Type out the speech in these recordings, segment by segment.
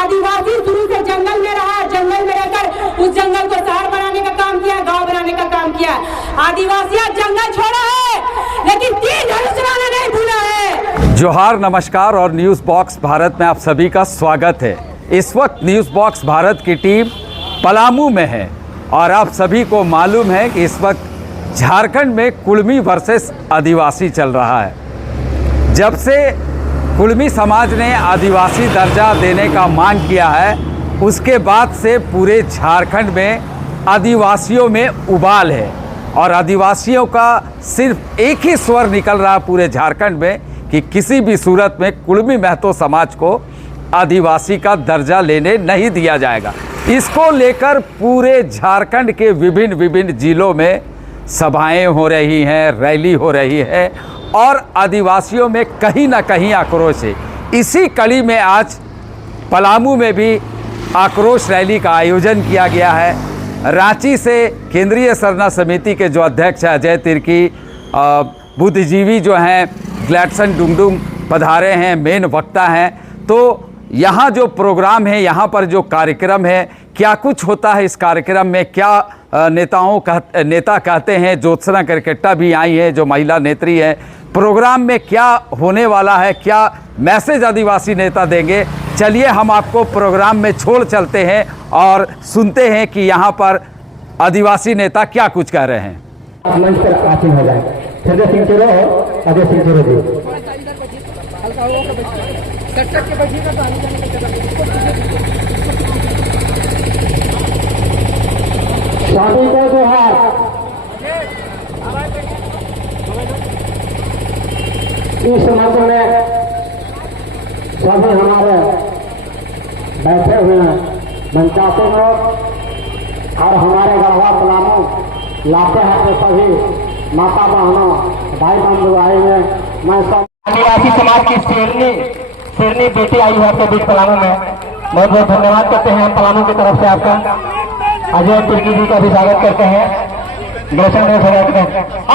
आदिवासी शुरू से जंगल में रहा, जंगल में रहकर उस जंगल को शहर बनाने का काम किया, गांव बनाने का काम किया। आदिवासी आज जंगल छोड़ा है, लेकिन तीर धनुष चलाना नहीं भूला है। जोहार, नमस्कार और न्यूज़ बॉक्स भारत में आप सभी का स्वागत है। इस वक्त न्यूज़ बॉक्स भारत की टीम पलामू में है और आप सभी को मालूम है कि इस वक्त झारखंड में कुड़मी वर्सेस आदिवासी चल रहा है। जब से कुड़मी समाज ने आदिवासी दर्जा देने का मांग किया है, उसके बाद से पूरे झारखंड में आदिवासियों में उबाल है और आदिवासियों का सिर्फ एक ही स्वर निकल रहा है पूरे झारखंड में कि किसी भी सूरत में कुड़मी महतो समाज को आदिवासी का दर्जा लेने नहीं दिया जाएगा। इसको लेकर पूरे झारखंड के विभिन्न जिलों में सभाएं हो रही हैं, रैली हो रही है और आदिवासियों में कहीं ना कहीं आक्रोश है। इसी कड़ी में आज पलामू में भी आक्रोश रैली का आयोजन किया गया है। रांची से केंद्रीय सरना समिति के जो अध्यक्ष हैं अजय तिर्की, बुद्धिजीवी जो हैं ग्लैडसन डुंगडुंग पधारे हैं, मेन वक्ता हैं। तो यहाँ जो प्रोग्राम है, यहाँ पर जो कार्यक्रम है, क्या कुछ होता है इस कार्यक्रम में, क्या नेता कहते हैं। ज्योत्सना करकेट्टा भी आई है जो महिला नेत्री है। प्रोग्राम में क्या होने वाला है, क्या मैसेज आदिवासी नेता देंगे, चलिए हम आपको प्रोग्राम में छोड़ चलते हैं और सुनते हैं कि यहाँ पर आदिवासी नेता क्या कुछ कह रहे हैं। मंच पर आसीन हो जाए। अजय सिंह चुरो जी। शादी को जोहार। इस मंच में सभी हमारे बैठे हुए हैं मंचासी लोग और हमारे गढ़वा पलामू लाते हैं तो सभी माता बहनों भाई बंधु आए हुए। मैं सब आदिवासी समाज की शेरनी बेटी आई है आपके बीच पलामू में। बहुत बहुत धन्यवाद करते हैं पलामू की तरफ से आपका। अजय तिर्की जी का भी स्वागत करते हैं।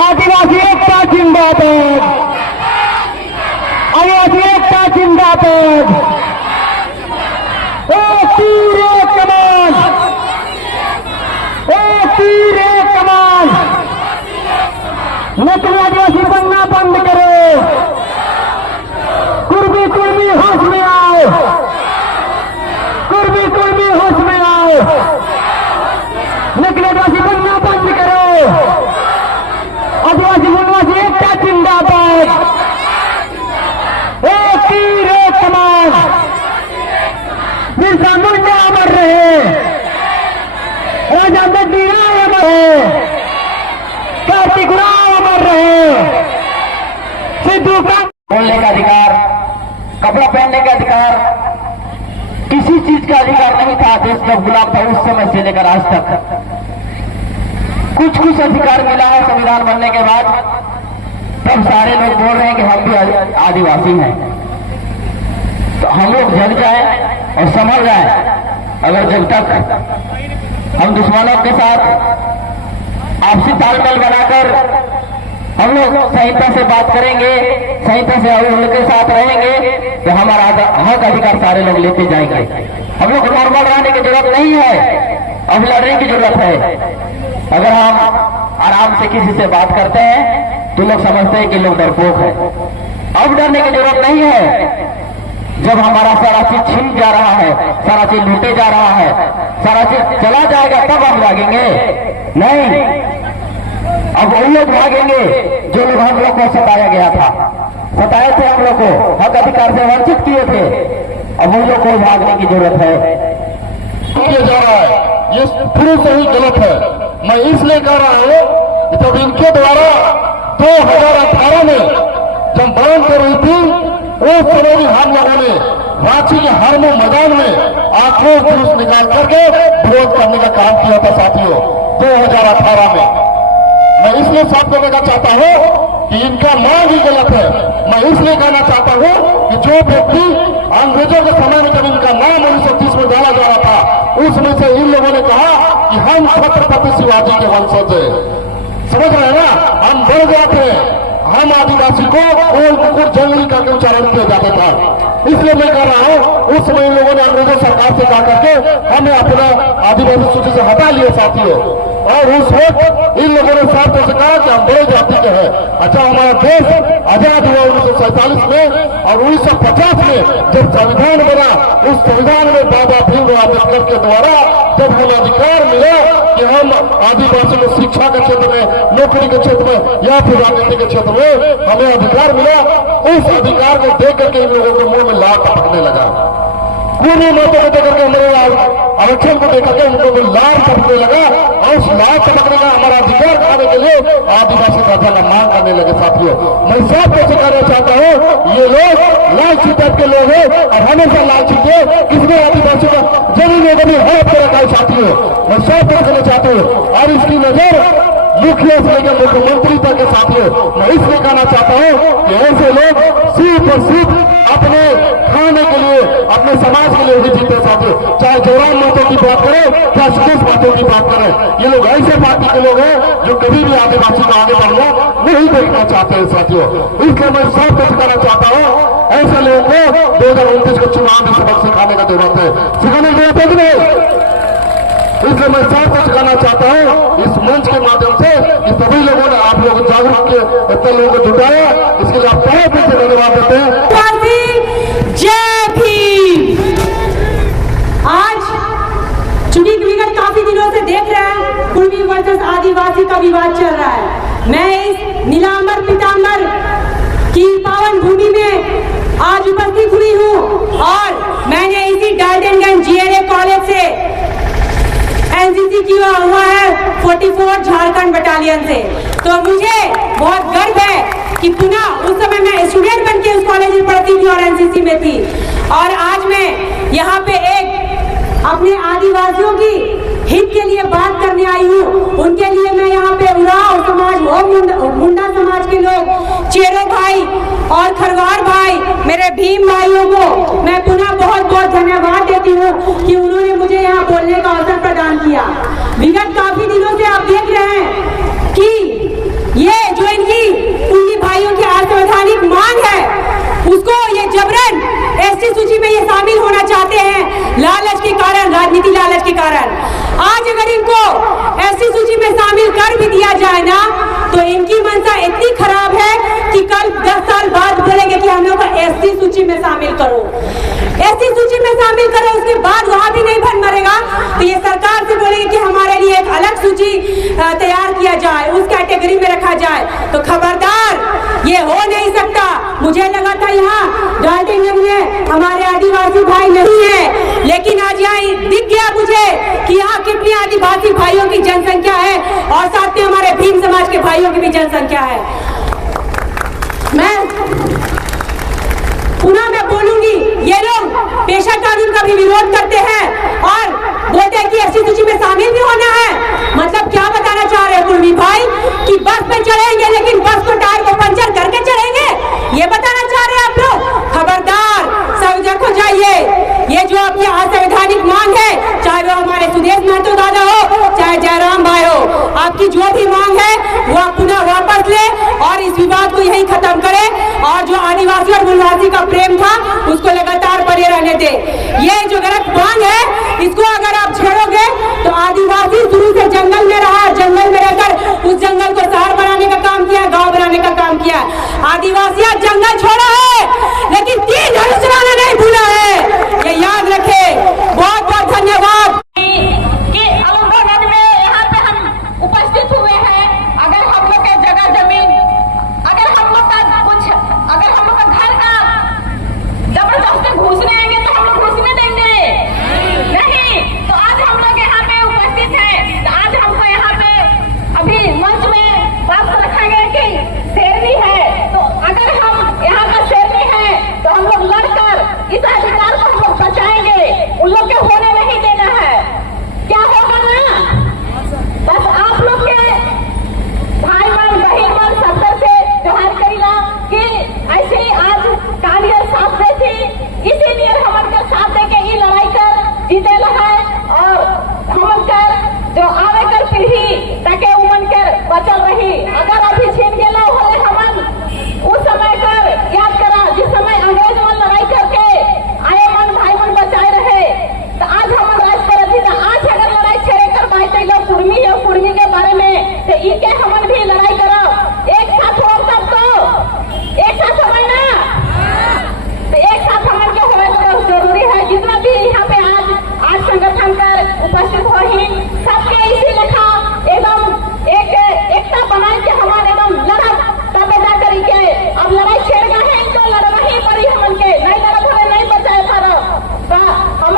आदिवासी एकता जिंदाबाद, आदिवासी एकता जिंदाबाद। एक तीर एक कमान, एक तीर एक कमान। नकली आदिवासी बनना बंद करो, कुर्मी कुर्मी होश में आओ, कुर्मी कुर्मी होश में आओ। नकली आदिवासी बनना बंद करो, आदिवासी वनवासी एकता जिंदाबाद। एक तीर एक कमान, बिरसा मुंडा अमर रहे, राजा गद्दी राय अमर है, कार्तिक राव अमर रहे। सिद्धू का बोलने का अधिकार, कपड़ा पहनने का अधिकार, किसी चीज का अधिकार नहीं था। देश जब गुलाम था उस समय से लेकर आज तक कुछ अधिकार मिला है संविधान बनने के बाद। तब सारे लोग बोल रहे हैं कि हम भी आदिवासी हैं। तो हम लोग जग जाए और संभल जाए। अगर जब तक हम दुश्मनों के साथ आपसी तालमेल बनाकर हम लोग संहिता से बात करेंगे, संहिता से उनके साथ रहेंगे, तो हमारा हक अधिकार सारे लोग लेते जाएंगे। हम लोग नॉर्मल रहने की जरूरत नहीं है, अब लड़ने की जरूरत है। अगर हम आराम से किसी से बात करते हैं तो लोग समझते हैं कि लोग डरपोक है। अब डरने की जरूरत नहीं है। जब हमारा सारा चीज छीन जा रहा है, सारा चीज लूटे जा रहा है, सारा चीज चला जाएगा, तब हम भागेंगे नहीं। अब वही लोग भागेंगे जो लोग हम लोग को सताया गया था, सताए थे, हम लोग को हक अधिकार से वंचित किए थे। अब वही लोग को भागने की जरूरत है। किया जा रहा है ये शुरू से ही गलत है। मैं इसलिए कह रहा हूं कि जब इनके द्वारा 2018 में जब बयान कर रही थी, उस समय भी हम लोगों ने रांची के हरमो मैदान में आक्रोश जुलूस निकाल करके विरोध करने का काम किया था साथियों 2018 में। मैं इसलिए साफ करना चाहता हूं कि इनका मांग ही गलत है। मैं इसलिए कहना चाहता हूं कि जो व्यक्ति अंग्रेजों के समय में जब इनका नाम 1930 में डाला जा रहा था, उसमें से इन लोगों ने कहा कि हम छत्रपति शिवाजी के वंशज हैं। समझ रहे हैं ना, हम बढ़ जाते हैं। हम आदिवासी को ओल मुकुट जंगली करके उच्चारण किया जाता था। इसलिए मैं कह रहा हूं, उस समय इन लोगों ने अंग्रेजों सरकार से कहा करके हमें अपना आदिवासी सूची से हटा लिया साथियों। और उस वक्त इन लोगों ने साफ तौर से कहा कि हम बड़े जाति के हैं। अच्छा, हमारा देश आजाद हुआ 1947 में और 1950 में जब संविधान बना, उस संविधान में बाबा भीमराव अम्बेडकर के द्वारा जब हमें अधिकार मिला कि हम आदिवासी को शिक्षा के क्षेत्र में, नौकरी के क्षेत्र में या फिर राजनीति के क्षेत्र में हमें अधिकार मिला, उस अधिकार को देख करके इन लोगों के मुंह में लाल टपकने लगा। पूरी मतों को देकर के हमारे आरक्षण को देकर के उनको लाल टपकने लगा और उस लाल टपकने का हमारा अधिकार खाने के लिए आदिवासी राजा का मांग करने लगे साथियों। मैं साफ तौर से कहना चाहता हूँ, ये लोग लालची टाइप के लोग हैं और हमेशा लालची थे। किसने आदिवासी का जमीन में कभी हड़प कर रखा है साथियों। मैं साफ तौर से चाहता हूँ और इसकी नजर मुखिया से लेकर मुख्यमंत्री तक के साथियों, मैं इसलिए कहना चाहता हूँ कि ऐसे लोग सिर्फ और सिर्फ अपने खाने के लिए, अपने समाज के लिए ही जीते साथियों। चाहे जयराम महतो की बात करें, चाहे सुरेश महतो की बात करें, ये लोग ऐसे पार्टी के लोग हैं जो कभी भी आदिवासी को आगे बढ़ना नहीं देखना चाहते हैं साथियों। इसलिए मैं साफ तौर से कहना चाहता हूँ, ऐसे लोगों को 2029 को चुनाव में सबक सिखाने का जरूरत है, सिखाने की जरूरत है कि नहीं। इसलिए मैं साफ तौर से कहना चाहता हूँ इस मंच के माध्यम से कि सभी लोगों ने आप लोग जागरूक के इतने लोगों को जुटाया, इसके लिए आप तहे दिल से धन्यवाद देते हैं। जय भीम। आज चूंकि विगत काफी दिनों से देख रहे हैं कुर्मी वर्सेस आदिवासी का विवाद चल रहा है, मैं इस नीलांबर पीतांबर की पावन भूमि में आज उपस्थित हुई हूँ और मैंने इसी डाल्टनगंज जीएलए कॉलेज से एनसीसी किया हुआ है 44 झारखंड बटालियन से। तो मुझे बहुत गर्व है कि पुनः उस समय मैं स्टूडेंट बन के उस कॉलेज में पढ़ती थी और एनसीसी में थी, और आज मैं यहाँ पे एक अपने आदिवासियों की हित के लिए बात करने आई हूँ। उनके लिए मैं यहाँ पे उरांव समाज और मुंडा समाज के लोग, चेरो भाई और खरवार भाई, मेरे भीम भाइयों को मैं पुनः बहुत बहुत धन्यवाद देती हूँ कि उन्होंने मुझे यहाँ बोलने का अवसर प्रदान किया। विगत काफी दिनों से आप देख रहे हैं कि ये जो इनकी कुंडी भाइयों की असंवैधानिक मांग है, उसको ये जबरन एसटी सूची में ये शामिल होना चाहते हैं, लालच के कारण, राजनीति लालच के कारण। आज अगर इनको एसटी सूची में शामिल कर भी दिया जाए ना, तो इनकी मंशा इतनी खराब है कि कल 10 साल बाद बोलेंगे कि हम लोग को एसटी सूची में शामिल करो, एसटी सूची में शामिल करो। उसके बाद वहां भी नहीं भन मरेगा तो ये सरकार से बोलेंगे कि हमारे लिए एक अलग सूची तैयार किया जाए, उस कैटेगरी में रखा जाए। तो खबरदार, ये हो नहीं सकता। मुझे लगा था यहाँ डाल्टनगंज में हमारे आदिवासी भाई नहीं है, लेकिन आज यहाँ दिख गया मुझे कि यहाँ कितनी आदिवासी भाइयों की जनसंख्या है और साथ में हमारे भीम समाज के भाइयों की भी जनसंख्या है। मैं बोलूंगी, ये लोग पेशा कानून का भी विरोध करते हैं और बोलते हैं कि एसटी सूची में शामिल भी होना है। मतलब क्या बताना चाह रहे हैं कुर्मी भाई कि बस पे चढ़ेंगे लेकिन बस को टायर को पंचर करके चढ़ेंगे, ये बताना चाह रहे हैं आप लोग? खबरदार, संविधान को जाइए। ये जो आपकी असंवैधानिक मांग है, चाहे वो हमारे सुदेश महतो दादा हो, चाहे जयराम भाई हो, आपकी जो भी मांग है वो आप पुनः वापस ले और इस विवाद को यही खत्म करें और जो आदिवासी और वनवासी का प्रेम था उसको लगातार बने रहने दे। ये जो गलत मांग है, इसको अगर आप छोड़ोगे तो आदिवासी शुरू से जंगल में रहा, जंगल में रहकर उस जंगल को शहर बनाने का काम किया, गांव बनाने का काम किया। आदिवासी जंगल छोड़ा है लेकिन 3 धनुष चलाना नहीं भूला है, ये याद रखे। बहुत बहुत धन्यवाद। बचल रही। अगर अभी छीन गेला होले हमन उस समय कर याद करा जिस समय अंग्रेज मन लड़ाई करके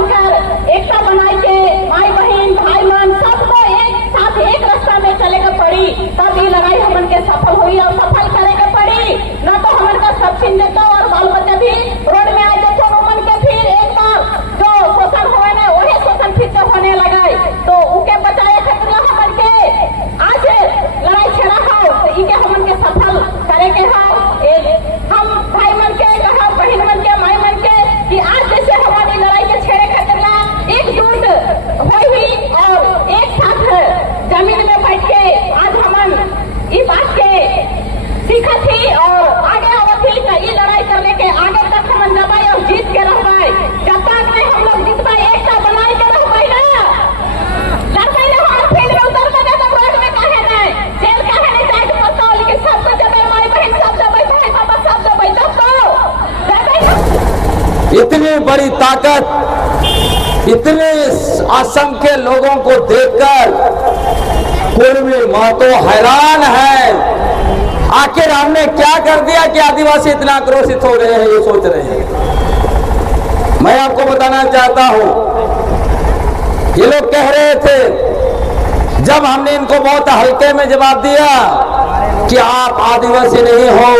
बनकर एकता बनाई के माई बहन भाई मन सबको एक साथ एक रास्ता में चले के पड़ी, तब ये लड़ाई हमन के सफल हुई और सफल करे के पड़ी। न तो हमन का सब छीन देता और बाल बच्चा भी रोड में आ जाते, हमन के फिर एक बार जो शोषण हुए ना वही शोषण फिर से होने लगा, तो उनके बचाए खातिर हमन के आज लड़ाई छेड़ा हो, तो इनके हमन के सफल करे के हो। हम भाई मन के कहा, बहन मन के, माई मन के कि आज जैसे हमारी लड़ाई के छेड़े खातिर एकजुट हुई और एक साथ जमीन में बैठ के आज हमन इस बात के सीखा थी और आगे आवत थी कि ये लड़ाई करने के आगे तक हमन दबाई और जीत के रह पाए। जब तक नहीं हम लोग जीत पाए, एकता बनाए के रह पाए ना, लड़ाई ना हम फील्ड में उतर के तब रोड में काहे नहीं, जेल काहे नहीं जाए के पता, लेकिन सब जब माई बहन सब दबाई बहन पापा सब दबाई तब तो इतनी बड़ी ताकत, इतने असंख्य लोगों को देखकर कुर्मी महतो हैरान है। आखिर हमने क्या कर दिया कि आदिवासी इतना आक्रोशित हो रहे हैं, ये सोच रहे हैं। मैं आपको बताना चाहता हूं, ये लोग कह रहे थे जब हमने इनको बहुत हल्के में जवाब दिया कि आप आदिवासी नहीं हो,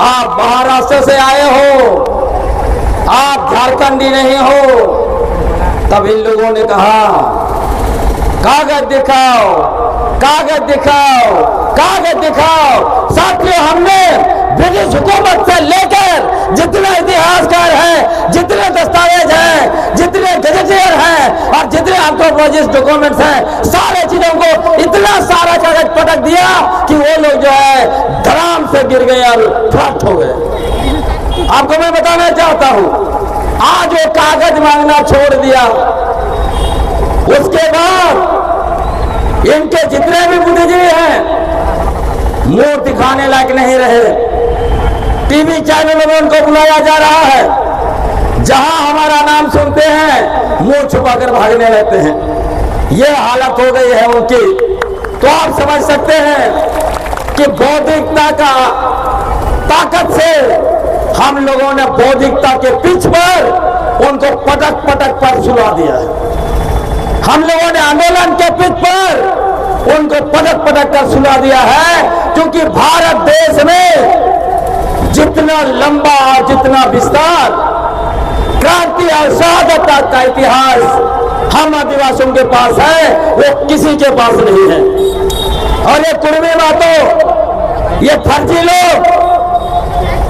आप महाराष्ट्र से आए हो, आप झारखंडी नहीं हो, तब इन लोगों ने कहा कागज दिखाओ, कागज दिखाओ, कागज दिखाओ। साथियों, हमने ब्रिटिश हुकूमत से लेकर जितने इतिहासकार हैं, जितने दस्तावेज हैं, जितने गजेटियर हैं और जितने एंथ्रोपोलॉजिस्ट डॉक्यूमेंट्स हैं, सारे चीजों को इतना सारा कागज पटक दिया कि वो लोग जो है धड़ाम से गिर गए और फ्लट हो गए। आपको मैं बताना चाहता हूं, आज वो कागज मांगना छोड़ दिया, उसके बाद इनके जितने भी बुद्धिजीवी हैं मुंह दिखाने लायक नहीं रहे। टीवी चैनलों में उनको बुलाया जा रहा है, जहां हमारा नाम सुनते हैं मुंह छुपाकर भागने लगते हैं। ये हालत हो गई है उनकी। तो आप समझ सकते हैं कि बौद्धिकता का ताकत से हम लोगों ने बौद्धिकता के पिच पर उनको पटक पटक पर सुला दिया है। हम लोगों ने आंदोलन के पिच पर उनको पटक पटक कर सुला दिया है, क्योंकि भारत देश में जितना लंबा और जितना विस्तार क्रांति और शहादत का इतिहास हम आदिवासियों के पास है, वो किसी के पास नहीं है। और ये कुर्मी बातों, ये फर्जी लोग,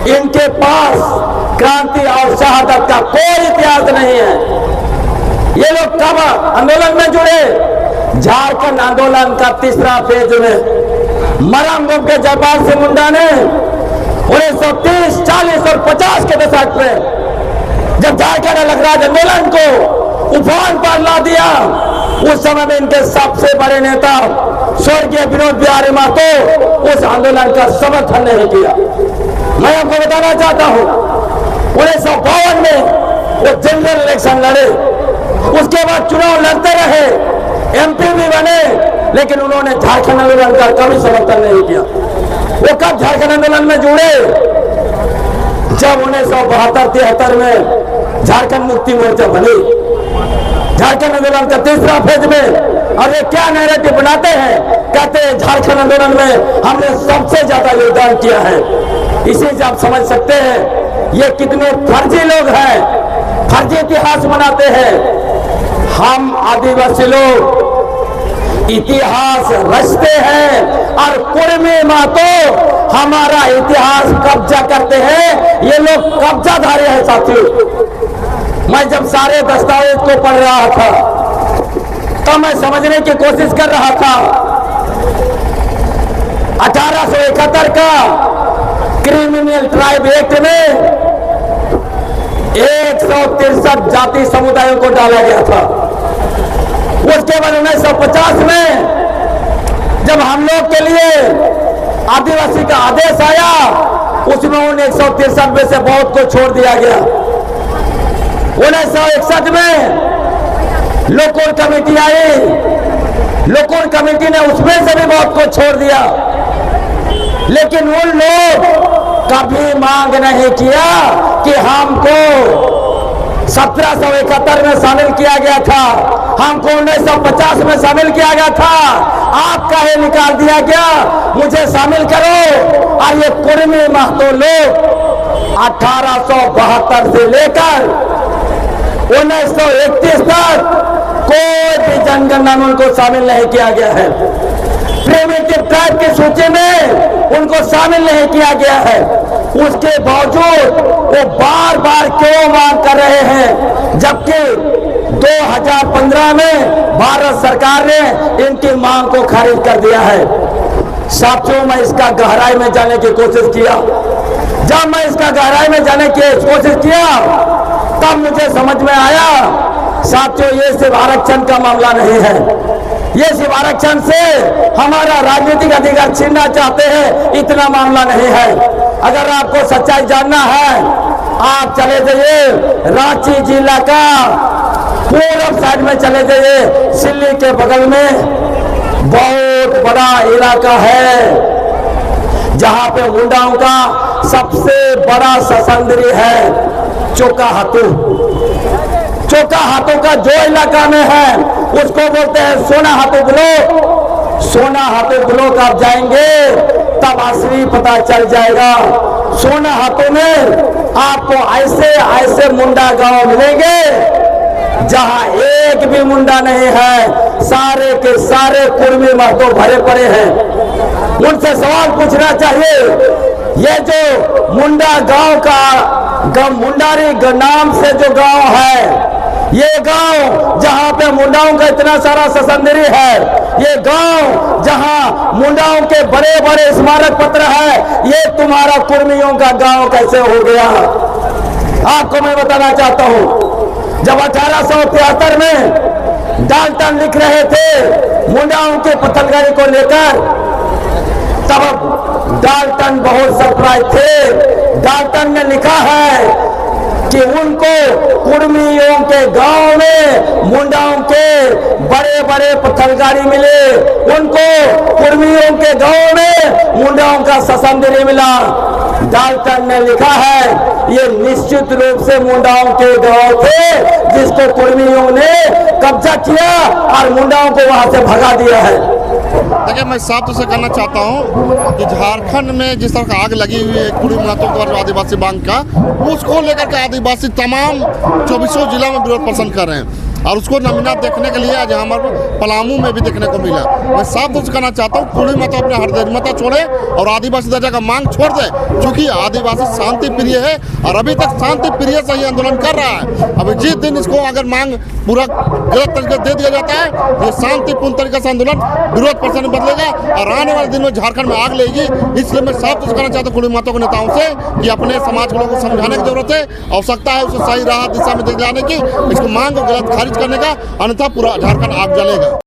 इनके पास क्रांति और शहादत का कोई इतिहास नहीं है। ये लोग कब आंदोलन में जुड़े? झारखंड आंदोलन का तीसरा फेज में मरम के जयपाल सिंह मुंडा ने 1930, 40 और 50 के दशक में जब झारखंड अलग आंदोलन को उफान पर ला दिया, उस समय में इनके सबसे बड़े नेता स्वर्गीय विनोद बिहारी महतो उस आंदोलन का समर्थन नहीं किया। मैं आपको बताना चाहता हूं, 1952 में वो जनरल इलेक्शन लड़े, उसके बाद चुनाव लड़ते रहे, एमपी भी बने, लेकिन उन्होंने झारखंड आंदोलन का कभी समर्थन नहीं किया। वो कब झारखंड आंदोलन में जुड़े? जब 1972-73 में झारखंड मुक्ति मोर्चा बनी, झारखंड आंदोलन का तीसरा फेज में। और ये क्या नैरेटिव बनाते हैं, कहते हैं झारखंड आंदोलन में हमने सबसे ज्यादा योगदान किया है। इसी से आप समझ सकते हैं ये कितने फर्जी लोग हैं, फर्जी इतिहास बनाते हैं। हम आदिवासी लोग इतिहास रचते हैं और कुर्मी महतो हमारा इतिहास कब्जा करते हैं। ये लोग कब्जाधारी हैं साथियों। मैं जब सारे दस्तावेज को पढ़ रहा था तो मैं समझने की कोशिश कर रहा था। 1871 का क्रिमिनल ट्राइब एक्ट में 163 जाति समुदायों को डाला गया था। उसके बाद 1950 में जब हम लोग के लिए आदिवासी का आदेश आया, उसमें 163 में से बहुत को छोड़ दिया गया। 1961 में लोकल कमेटी आई, लोकल कमेटी ने उसमें से भी बहुत को छोड़ दिया, लेकिन उन लोग कभी मांग नहीं किया कि हमको 1771 में शामिल किया गया था, हमको 1950 में शामिल किया गया था। आप काहे निकाल दिया गया? मुझे शामिल करो। और ये कुर्मी महतो लोग 1872 से लेकर 1931 तक कोई भी जनगणना में उनको शामिल नहीं किया गया है। प्रिमिटिव ट्राइब की सूची में उनको शामिल नहीं किया गया है। उसके बावजूद वो बार बार क्यों मांग कर रहे हैं, जबकि 2015 में भारत सरकार ने इनकी मांग को खारिज कर दिया है। साथियों, मैं इसका गहराई में जाने की कोशिश किया। जब मैं इसका गहराई में जाने की कोशिश किया तब मुझे समझ में आया, साथियों, ये सिर्फ आरक्षण का मामला नहीं है। ये सिर्फ आरक्षण से हमारा राजनीतिक अधिकार छीनना चाहते हैं, इतना मामला नहीं है। अगर आपको सच्चाई जानना है, आप चले जाइए रांची जिला का पूर्व साइड में चले जाइए, सिल्ली के बगल में बहुत बड़ा इलाका है जहां पे मुंडाओं का सबसे बड़ा ससंदरी है चोका हाथू। चोका हाथों का जो इलाका में है उसको बोलते हैं सोना हाथू ब्लॉक। सोना हाथू ब्लॉक आप जाएंगे तब असली पता चल जाएगा। सोना हाथों में आपको ऐसे ऐसे मुंडा गांव मिलेंगे जहां एक भी मुंडा नहीं है, सारे के सारे कुर्मी महतो भरे पड़े हैं। उनसे सवाल पूछना चाहिए, ये जो मुंडा गांव का मुंडारी नाम से जो गांव है, ये गांव जहां पे मुंडाओं का इतना सारा ससंदरी है, ये गांव जहां मुंडाओं के बड़े बड़े स्मारक पत्र है, ये तुम्हारा कुर्मियों का गांव कैसे हो गया? आपको मैं बताना चाहता हूं, जब 1873 में डाल्टन लिख रहे थे मुंडाओं के पत्थलगाड़ी को लेकर, तब डाल्टन बहुत सरप्राइज थे। डाल्टन ने लिखा है कि उनको कुर्मियों के गांव में मुंडाओं के बड़े बड़े पत्थलगाड़ी मिले, उनको कुर्मियों के गांव में मुंडाओं का ससंदरी मिला। डाल्टन ने लिखा है ये निश्चित रूप से मुंडाओं के गांव थे जिसको कुर्मियों ने कब्जा किया और मुंडाओं को वहां से भगा दिया है। देखिए, मैं साफ तौर से कहना चाहता हूँ कि झारखंड में जिस तरह आग लगी हुई है कुर्मी महतो और आदिवासी बांध का, उसको लेकर के आदिवासी तमाम 24 जिला में विरोध प्रदर्शन कर रहे हैं और उसको नमूना देखने के लिए आज हमारे पलामू में भी देखने को मिला। मैं साफ तौर से कहना चाहता हूँ कुर्मी महतो अपने हरदमता छोड़े और आदिवासी दर्जा का मांग छोड़ दे, क्योंकि आदिवासी शांति प्रिय है और अभी तक शांति प्रिय से ही आंदोलन कर रहा है। अभी जिस दिन इसको अगर मांग पूरा गलत तरीके दे दिया जाता है, ये शांतिपूर्ण तरीके से आंदोलन विरोध प्रदर्शन बदलेगा और आने वाले दिन में झारखंड में आग लगेगी। इसलिए मैं साफ तौर से कहना चाहता हूँ कुर्मी महतो के नेताओं से कि अपने समाज के लोगों को समझाने की जरूरत है, आवश्यकता है उसे सही राह दिशा में दिखाने की, इसको मांग को गलत खारिज करने का, अन्यथा पूरा झारखंड आग जलेगा।